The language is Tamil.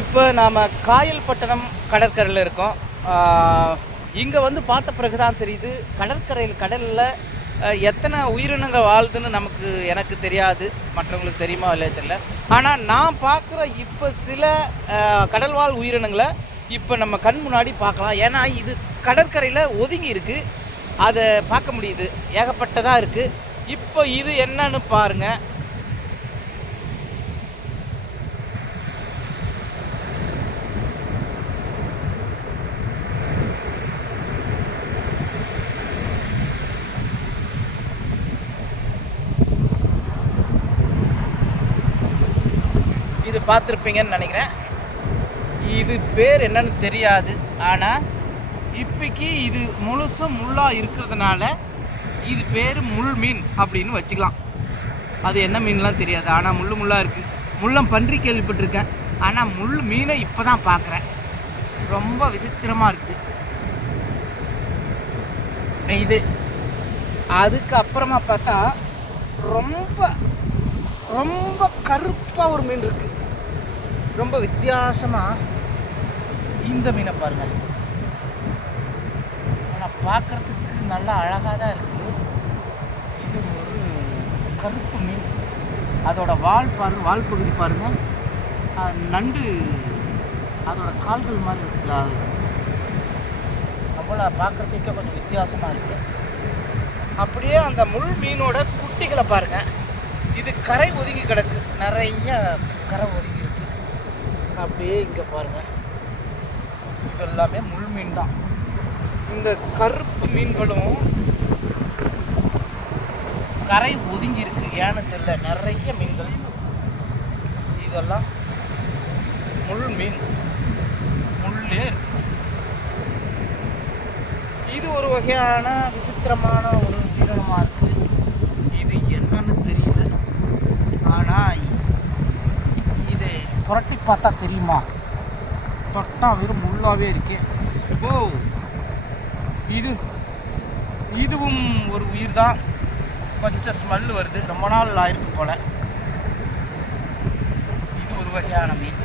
இப்போ நாம் காயல்பட்டணம் கடற்கரையில் இருக்கோம். இங்கே வந்து பார்த்த பிறகு தான் தெரியுது கடற்கரையில் கடலில் எத்தனை உயிரினங்கள் வாழுதுன்னு நமக்கு எனக்கு தெரியாது. மற்றவங்களுக்கு தெரியுமா இல்லையா தெரியல. ஆனால் நான் பார்க்குற இப்போ சில கடல்வாழ் உயிரினங்களை இப்போ நம்ம கண் முன்னாடி பார்க்கலாம். ஏன்னா இது கடற்கரையில் ஒதுங்கி இருக்குது அதை பார்க்க முடியுது. ஏகப்பட்டதாக இருக்குது இப்போ இது என்னன்னு பாருங்கள் இது பார்த்துருப்பீங்கன்னு நினைக்கிறேன். இது பேர் என்னன்னு தெரியாது. ஆனால் இப்போக்கி இது முழுசும் முள்ளாக இருக்கிறதுனால இது பேர் முள் மீன் அப்படின்னு வச்சுக்கலாம். அது என்ன மீன்லாம் தெரியாது. ஆனால் முள் முள்ளாக இருக்குது முள்ளம் பன்றி கேள்விப்பட்டிருக்கேன். ஆனால் முள் மீனை இப்போ தான் பார்க்குறேன். ரொம்ப விசித்திரமாக இருக்குது இது அதுக்கப்புறமா பார்த்தா ரொம்ப ரொம்ப கருப்பாக ஒரு மீன் இருக்கு. ரொம்ப வித்தியாசமாக இந்த மீனை பாருங்கள் ஆனால் பார்க்கறதுக்கு நல்லா அழகாக தான் இருக்குது இது ஒரு கருப்பு மீன். அதோட வால் பாரு வால் பகுதி பாருங்கள் நண்டு அதோட கால்கள் மாதிரி இருக்குது? அது அவ்வளோ பார்க்கறதுக்கே கொஞ்சம் வித்தியாசமாக இருக்குது அப்படியே அந்த முள் மீனோட குட்டிகளை பாருங்கள் இது கரை ஒதுங்கி கிடக்கு. நிறைய கரை ஒதுங்கி அப்படியே இங்கே பாருங்கள் இது எல்லாமே முள் மீன் தான் இந்த கருப்பு மீன்களும் கரை ஒதுங்கி இருக்கு ஏன்னு தெரியல. நிறைய மீன்கள். இதெல்லாம் முள் மீன். முள்ளே இருக்கு. இது ஒரு வகையான விசித்திரமான ஒரு உயிரினமாக இருக்கு இது என்னன்னு தெரியல ஆனால் இதை புரட்டி பார்த்தா தெரியுமா? தொட்டா வெறும் முள்ளாவே இருக்கே. ஓ இது இதுவும் ஒரு உயிர் தான் கொஞ்சம் ஸ்மெல் வருது. ரொம்ப நாள் ஆயிருக்கு போல. இது ஒரு வகையான மீன்.